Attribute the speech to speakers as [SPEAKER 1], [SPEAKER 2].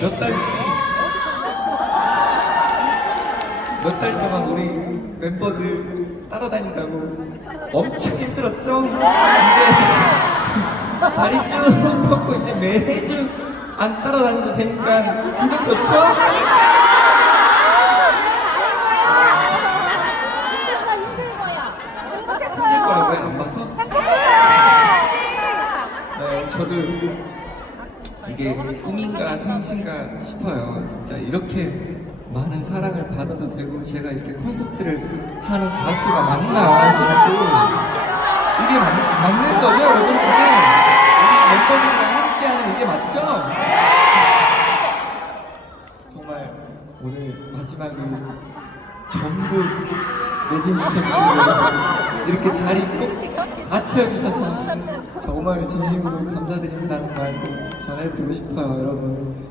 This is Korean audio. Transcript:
[SPEAKER 1] 몇 달, 몇 달 동안 우리 멤버들 따라다닌다고 엄청 힘들었죠? 이제 다리 쭉 뻗고 이제 매주 안 따라다녀도 되니까 기분 좋죠? 힘들 거라고요? 안 봐서? 네, 저도 이게 꿈인가 생신가 싶어요. 진짜 이렇게 많은 사랑을 받아도 되고 제가 이렇게 콘서트를 하는 가수가 맞나 싶고 이게 맞, 맞는 거죠, 여러분 지금 우리 멤버들이랑 함께하는 이게 맞죠? 정말 오늘 마지막을 전부 매진시켜주시고 이렇게 자리 꼭 맞춰주셔서 정말 진심으로 감사드린다는 말 꼭 전해드리고 싶어요 여러분